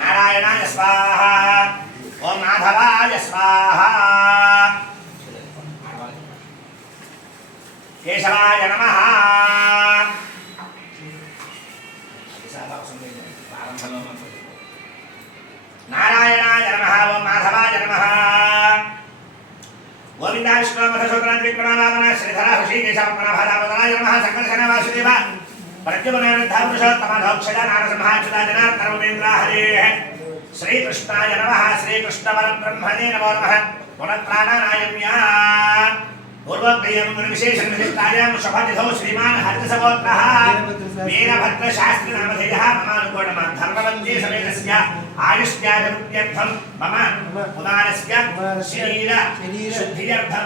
नारायणाय स्वाहा ओम माधवाय स्वाहा केशवाय नमः नारायणाय नमः ओम माधवाय नमः गोविंदा विष्णु मधुसूदन त्रिपुरानामन श्रीधर ऋषिकेशवपनभदावदनाय नमः संकर्षण वासुदेव प्रद्युम्न पुरुषोत्तम धौक्षज नारसिंहाच्युत जनार्दन उपेन्द्र हरे श्री कृष्णाय नमः श्री कृष्ण परब्रह्मणे नमो नमः पुनఃप्राणानायम्या पूर्वप्रियं विशेषं विशिष्टायां शुभतिथौ श्रीमान् हरिसगोत्रः वीरभद्रशास्त्रीनामधेयः ममानुकोणमः धर्मवन्ते समेतस्य आयुष्यादित्यर्थं मम कुमारस्य शरीर शुद्ध्यर्थं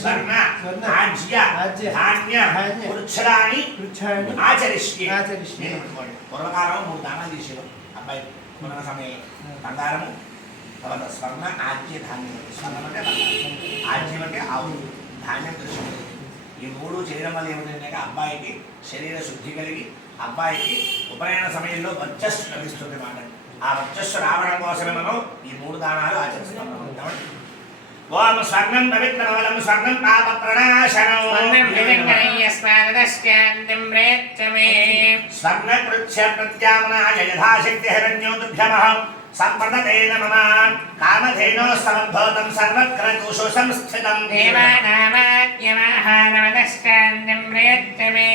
स्वर्ण आज्य धान्य वृक्षाणि आचरिष्ये పూర్వకాలం 3 దానాలు చేసేవారు అబ్బాయి పునః సమయం బంగారము తర్వాత స్వర్ణ ఆజ్య ధాన్యం స్వర్ణం అంటే ఆజ్యం అంటే ఆవులు ధాన్యం దృశ్యం ఈ 3 చేయడం వల్ల ఏమిటంటే అబ్బాయికి శరీర శుద్ధి కలిగి అబ్బాయికి ఉపనయన సమయంలో వర్చస్సు లభిస్తుంది మాట ఆ వర్చస్సు రావడం కోసమే మనం ఈ 3 దానాలు ఆచరిస్తున్నాం ఓం స్వర్ణం పవిత్రవలం స్వర్ణం పాప ప్రణాశనం స్వర్ణం వివిక్తయస్మాదస్యాంతం ప్రేత్యమే స్వర్ణకృత్య ప్రత్యామ్నాయ యథాశక్తి హిరణ్యోతుభ్యమః సంప్రదతేన మమ కామధేనో సమద్భూతం సర్వక్రతుషు సంస్థితం దేవానామాద్యమాహారవదస్యాంతం ప్రేత్యమే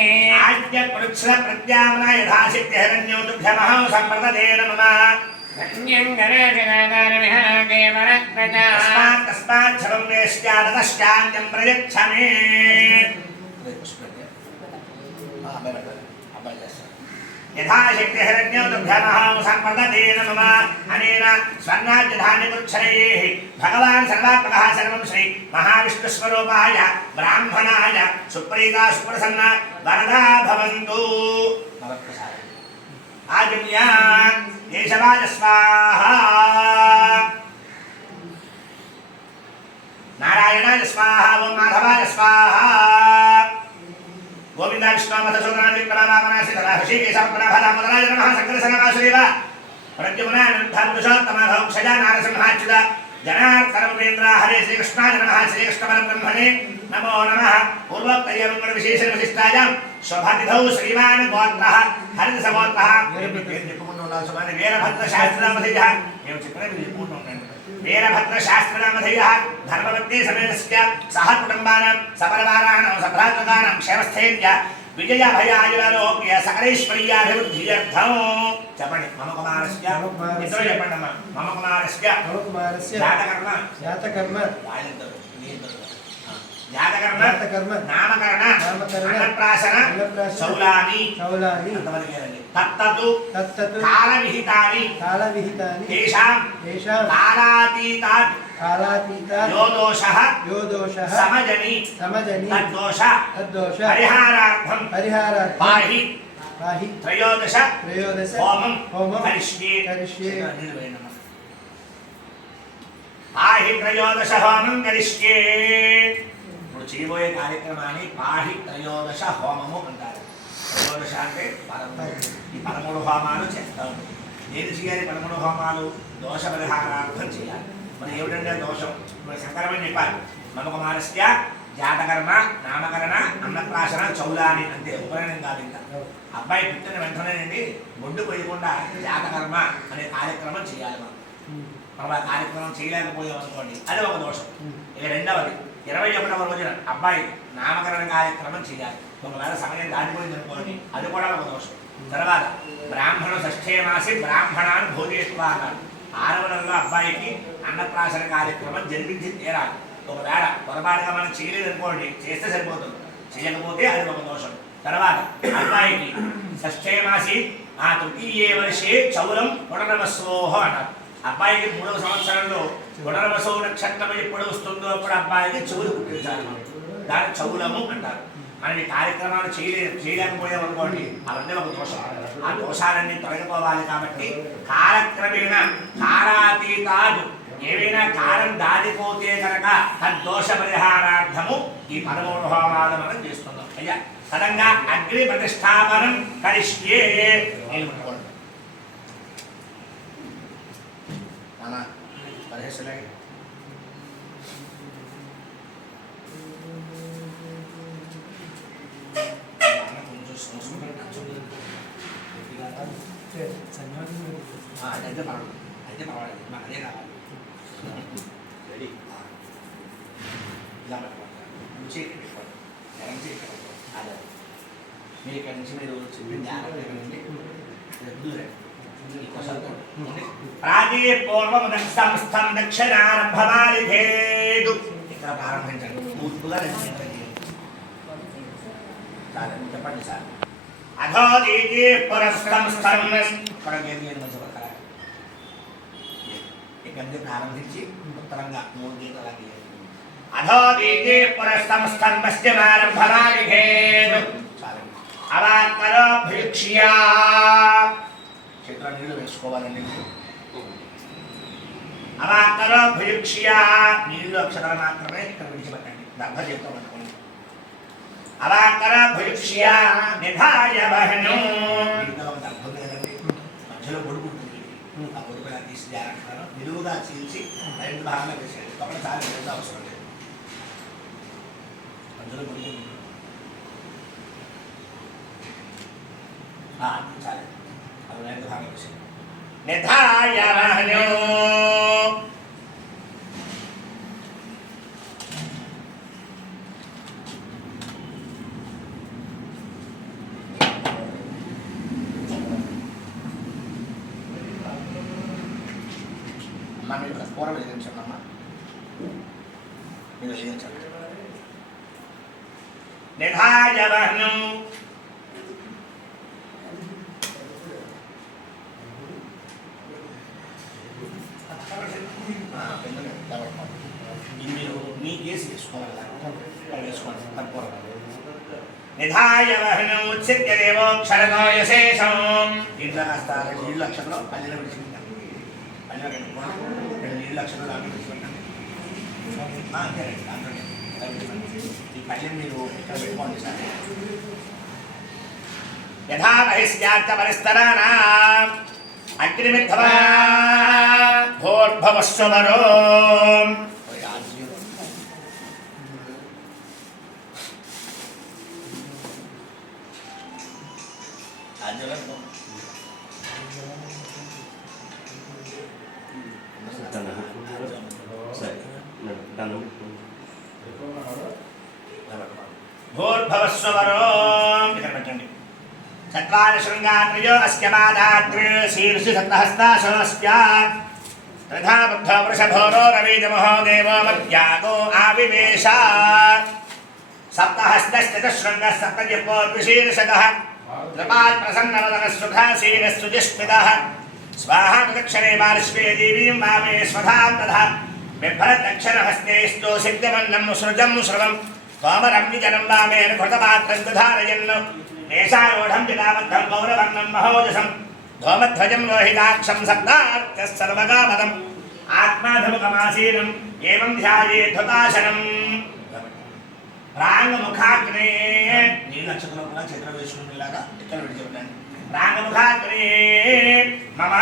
ఆద్యకృత్య ప్రత్యామ్నాయ యథాశక్తి హిరణ్యోతుభ్యమః సంప్రదతేన మమ तस्माच्छलं वेश्यादतश्चान्यं प्रयच्छमे यथाशक्ति हिरण्योतुभ्यमः सम्प्रदतेन मम अनेन स्वर्णाद्यधान्यकृच्छ्रयैः भगवान् सर्वात्मकः सर्वं श्री महाविष्णुस्वरूपाय ब्राह्मणाय सुप्रीता सुप्रसन्न वरदा भवन्तु आजम्यान् केशवाय स्वाहा नारायणाय स्वाहा ओम माधवाय स्वाहा गोविंदा विष्णु मधुसूदन त्रिपुरानामन श्रीधर ऋषिकेशवपनभदावदनाय नमः संकर्षण वासुदेव प्रद्युम्न पुरुषोत्तम धौक्षज नारसिंहाच्युत जनार्दन उपेन्द्र हरे श्री कृष्णाय नमः श्री कृष्ण परब्रह्मणे नमो नमः पूर्वोक्तयं विशेषं विशिष्टायां शोभातिथौ श्रीमान् गोत्रः हरिसगोत्रः वीरभद्रशास्त्रीनामधेयः वीरभद्रशास्त्रीनामधेयः धर्मवत्ते समेतस्य सह कुटुम्बानां सपरिवाराणां सभ्रातृकानां क्षेमस्थैर्य विजयाभयायुरारोग्य सकलैश्वर्याभिवृद्ध्यर्थं చెప్పండి మమ కుమారస్య ఇద్దరు చెప్పండి అమ్మ మమ కుమారస్య జాతకర్మ జాతకర్మ నామకరణ అన్నప్రాసన చౌలాని తత్తతు కాలవిహితాని తేషాం కాలాతీతాత్ यो दोषः समजनि तद्दोष परिहारार्थं पाहि त्रयोदश होमं करिष्ये पाहि त्रयोदश होमं करिष्ये ఇప్పుడు చేయబోయే కార్యక్రమాన్ని పాహి త్రయోదశ హోమము అంటారు. త్రయోదశ అంటే 13 ఈ 13 హోమాలు చేస్తాం. ఏది చేయాలి? 13 హోమాలు దోష పరిహారార్థం చేయాలి. మరి ఏమిటంటే దోషం? సంకరమని చెప్పాలి. మమ కుమారస్య జాతకర్మ నామకరణ అన్నప్రాసన చౌలాని అంతే, ఉపనయనం కాదు. ఇంకా అబ్బాయి పుట్టిన వెంటనేనండి బొడ్డు పోయకుండా జాతకర్మ అనే కార్యక్రమం చేయాలి. మనం ఆ కార్యక్రమం చేయలేకపోయాం అనుకోండి, అది ఒక దోషం. ఇక రెండవది 21వ రోజున అబ్బాయి నామకరణ కార్యక్రమం చేయాలి. ఒకవేళ సమయం దాటిపోయింది అనుకోండి, అది కూడా ఒక దోషం. తర్వాత బ్రాహ్మణ షష్ఠే మాసి బ్రాహ్మణాన్ని భోజేత్వ అన్నారు. 6వ నెలలో అబ్బాయికి అన్నప్రాసన కార్యక్రమం జరిపించి తీరాలి. ఒకవేళ పొరపాటుగా మనం చేయలేదనుకోండి, చేస్తే సరిపోతుంది, చేయకపోతే అది ఒక దోషం. తర్వాత అబ్బాయికి షష్ఠే మాసి ఆ తృతీయే వర్షే చౌలం పునర్వసోహ అన్నారు. అబ్బాయికి 3వ సంవత్సరంలో పునర్వసో నక్షత్రం ఎప్పుడు వస్తుందో అప్పుడు అబ్బాయికి చెవులు పుట్టించాలి. దాన్ని చౌలము అంటారు. మనం ఈ కార్యక్రమాలు చేయలేకపోయాం అనుకోండి, అవన్నీ ఒక దోషం. ఆ దోషాలన్నీ తొలగిపోవాలి. కాబట్టి కాలక్రమేణ కాలాతీతాదు ఏవైనా కాలం దాటిపోతే కనుక తద్దోష పరిహారార్థము ఈ 13 హోమాలు మనం చేస్తున్నాం. అయ్యా సడంగా అగ్ని ప్రతిష్టాపనం కరిష్యే. చేసలే కొంచెం సంస్కృతం అయితే పర్వాలేదు అయితే పర్వాలేదు మాకు అదే కావాలి రెడీ ఇలా పెట్టుకోండి పెట్టుకోండి అదే మీరు ఇక్కడ నుంచి మీరు చెప్పింది జాగ్రత్తగా రాజే పూర్వం సంస్థం దక్షిణారంభమాలిభేదు ఇక్కడ ప్రారంభించండి పూర్తిగా చెప్పండి సార్ అధో దీజే పురస్తంస్థం ఇక్కడ ప్రారంభించి ఉత్తరంగా 3 గీతలా గీయాలి అధో దీజే పురస్తంస్థం పశ్చిమారంభమాలిభేదు అవాకరో భృక్ష్యా చేతుల నీళ్లు వేసుకోవాలండి అవాకరో భృక్ష్యా నీళ్లు అక్షరాలు మాత్రమే ఇక్కడ విడిచిపెట్టండి దర్భ చేతితో పట్టుకోండి అవాకరో భృక్ష్యా నిధాయ వహనం దర్భం లేదండి మధ్యలో గొడుగు ఉంటుంది ఆ గొడుగు ఎలా తీసి జాగ్రత్తగా నిలువుగా చీల్చి 2 భాగాలు వేసేది ఒకసారి రెండు అవసరం లేదు మధ్యలో గొడుగు చాలు అది 2 భాగాలు వేసేది నిధాయ వహనం మీరు కూర వెలిగించండి అమ్మా మీరు వెలిగించండి నిధాయ వహనం ఇది మీరు మీ కేసు వేసుకోవాలి వేసుకోండి తక్కువ నిధాయ వహనం ఉచ్ఛిత్య దేవోక్షరతో యశేషం దీంట్లో కాస్త 2 అక్షరాలు పల్లెలు విడిచిపెట్టాం పల్లెలు 2 అక్షరాలు అవి విడిచిపెట్టండి అంతేనండి దాంట్లో ఈ పల్లెం మీరు ఇక్కడ పెట్టుకోండి సార్ యథా బహిష్యార్థ పరిస్తరాణాం అగ్నిమిత్వా భోర్భవస్వరో భూర్భవస్వరో ఇక్కడ పెట్టండి చత్వారి శృంగాత్రయో అస్య బాధాత్రి శీర్షి సప్తహస్తాశోస్య తథా బుద్ధ వృషభోరో రవీజమహో దేవో మధ్యాగో ఆవివేశ సప్తహస్తస్థిత శృంగः సప్తజిహ్వో ద్విశీర్షకः త్రిపాల్ ప్రసన్నవదన సుఖాసీన సుజిష్మిదः స్వాహా దక్షిణే పార్శ్వే దేవీం వామే స్వధాం తథా బిభ్రదక్షిణహస్తే sto సిద్ధమన్నం సృజం శ్రవం కోమరం విజనం వామేన కృతపాత్రం ధారయన్ నేషారూఢం పితాబద్ధం గౌరవర్ణం మహోజసం ధూమధ్వజం లోహితాక్షం సప్తార్చः సర్వగామదం ఆత్మాధముఖమాసీనం ఏవం ధ్యాయేద్ధుతాశనం రాంగముఖాగ్నే నీ నక్షత్రం కూడా చేతులు వేసుకునేలాగా ఇక్కడ విడిచిపెట్టండి రాంగముఖాగ్నే మమ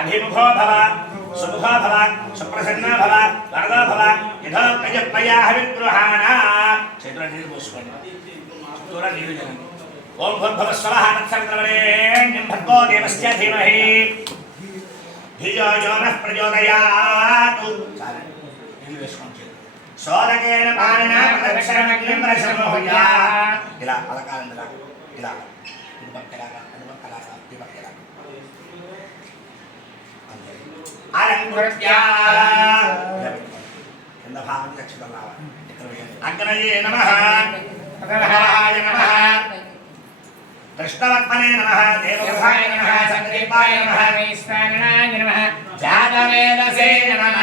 అభిముఖో భవ సుముఖో భవ సుప్రసన్నో భవ వరదో భవ యథోక్తయత్మయా హవిగృహాణ చేతుల నీళ్ళు పోసుకోండి చుట్టూరా నీళ్ళు జరండి ఓం భూర్భువస్వః తత్సవితుర్వరేణ్యం భర్గో దేవస్య ధీమహి ధియో యో నః ప్రచోదయాత్ నీళ్ళు వేసుకోండి సోదకేన పాలనా ప్రదక్షిణమగ్నిం ప్రశమోహయా ఇలా అలకాలండి ఇలా ఇది పక్కలాగా అది పక్కలాగా ఇది పక్కలాగా అలంకృత్యా కింద భాగం దక్షిణం రావాలి అగ్నయే నమః భగవాయ నమః కృష్ణవత్మనే నమః దేవగృహాయ నమః సందీపాయ నమః వైశ్వానరాయ నమః జాతవేదసే నమః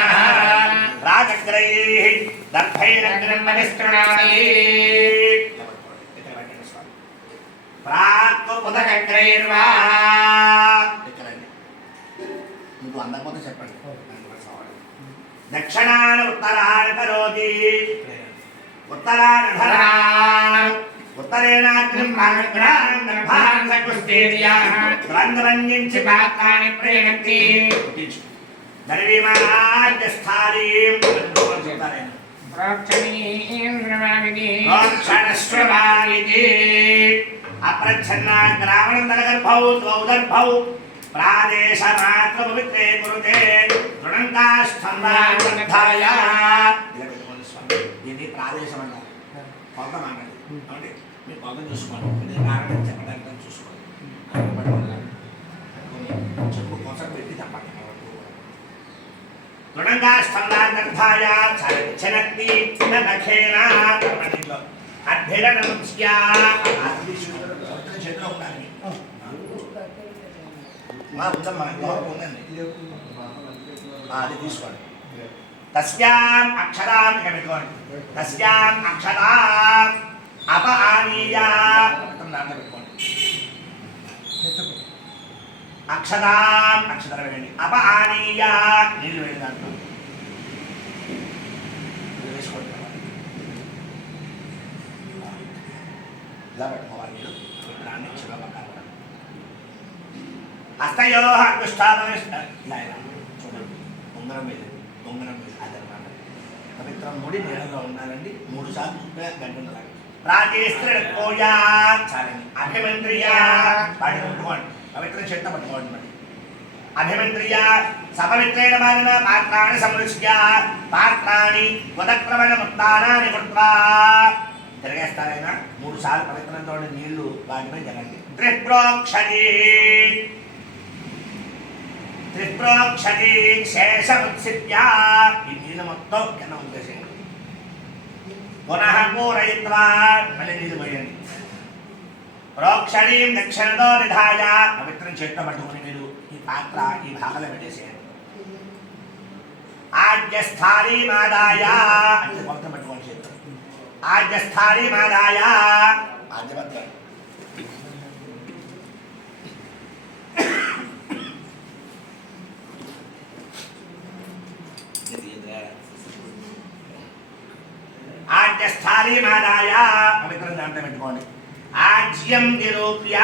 రాజగ్రైః దర్భైరగ్నం మనిస్తృణాయే ప్రాక్పదగ్రైర్వా నువ్వు అందకపోతే చెప్పండి దక్షిణాన ఉత్తరాన కరోతి ఉత్తరాన ఉత్తరేణాగ్నిం భాగగ్రాన్ దర్భాన్ సకుస్తేర్యాః ద్వంద్వన్యంచి పాత్రాని ప్రేణంతి దర్విమాద్యస్థారీం చెప్తారాయన ప్రోక్షణశ్రవామితి అప్రచ్ఛన్నాగ్రావణందరగర్భౌ ద్వౌదర్భౌ ప్రాదేశమాత్ర పవిత్రే కురుతే తృణంకాష్టంధాయ దీన్ని ప్రాదేశం అంటారు కొలత మాట్లాడి అంటే మీరు కొలత చూసుకోండి ఇది నారాయణ చెప్పడానికి చూసుకోండి చెప్పు కోసం పెట్టి తప్పండి తృణంకాష్టంధాయ చనక్తి నఖేన అభ్యరణంస్య చేతిలో ఉండాలి ఉందమ్మా ఉందండి అది తీసుకోండి తస్యాం అక్షరాం ఇక పెట్టుకోండి తస్యాం అక్షరాం అపఆనీయ దాంట్లో పెట్టుకోండి అక్షరాం అక్షరం వేయండి అపఆనీయ నీళ్ళు వేయండి దాంట్లో వేసుకోండి ఇలా పెట్టుకోవాలి మీరు దాన్ని చివరి హస్తయో ఇలా చూడండి ఉంగరం మీద అదనమాట పవిత్రం ముడి నీళ్ళలో ఉండాలండి 3 సార్లు గంటలు రాజేశ్వరకోయా చాలండి అభిమంత్రియ వాటిని పట్టుకోండి పవిత్రం చెత్త పట్టుకోండి మరి అభిమంత్రియ సపవిత్రేణ బాలిన పాత్రాన్ని సమృష్య పాత్రాన్ని ఉదక్రమణ ముక్తానాన్ని కృత్వా తిరగేస్తారైనా 3 సార్లు పవిత్రంతో నీళ్లు వాటిపై జరగండి త్రిప్రోక్షతి శేషముత్సిత్య ఈ నీళ్ళు మొత్తం కింద ఉంచేసేయండి పునః పూరయిత్వా మళ్ళీ నీళ్ళు పోయండి ప్రోక్షణీం దక్షిణతో నిధాయ పవిత్రం చేతితో పట్టుకుని మీరు ఈ పాత్ర ఈ భాగంలో పెట్టేసేయండి ఆజ్యస్థానీమాదాయ అంటే కొలత పట్టుకోండి చేతితో ఆజ్యస్థానీమాదాయ ఆజ్యపత్రం ఆజ్యస్థానీమాదాయ పవిత్రం దాంట్లో పెట్టుకోండి ఆజ్యం నిరూప్య